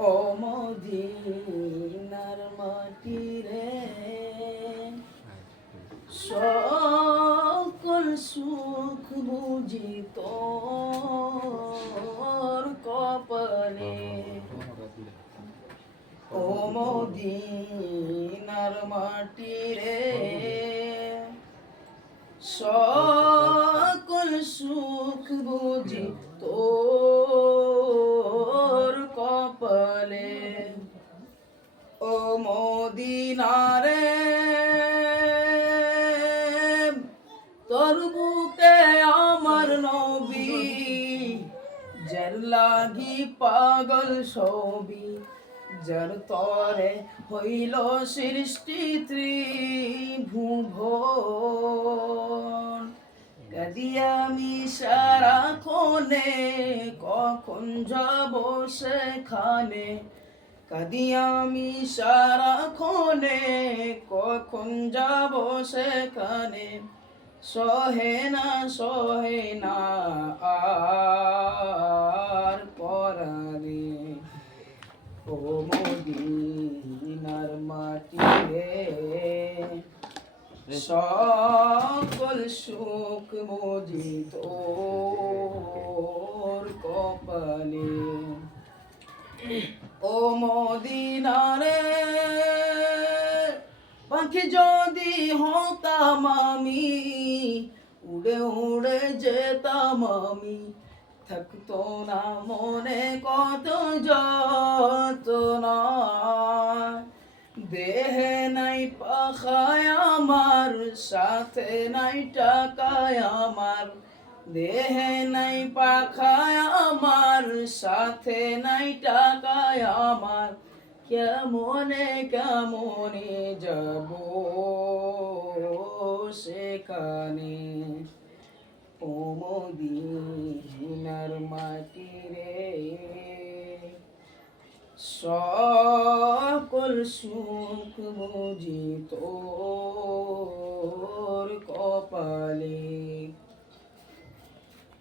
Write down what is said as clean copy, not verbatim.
ও মদিনার মাটি রে, সকল সুখ বুঝি তোর কপালে। ও মদিনার মাটি রে, সকল সুখ বুঝি তোর কপালে। ও মদিনারে, তোর বুকে আমার নবী, যার লাগি পাগল সবই, যার তরে হইল সৃষ্টি ত্রিভুবন। কাঁদি আমি সারাক্ষণে, কখন যাব সেখানে। কাঁদি আমি সারাক্ষণে, কখন যাব সেখানে। সহে না আর পরাণে। ও মদিনার মাটি রে, সকল সুখ বুঝি তোর কপালে। ও মদিনারে, পাখি যদি হতাম আমি, উড়ে উড়ে যেতাম আমি। থাকতো না মনে কত যন্ত্রণা, দেহে নাই পাখায় আমার, সাথে নাই টাকায় আমার। দেহে নাই পাখায় আমার, সাথে নাই টাকায় আমার। কেমনে কেমনে যাব সেখানে। ও মদিনার মাটি রে, সকল সুখ বুঝি তোর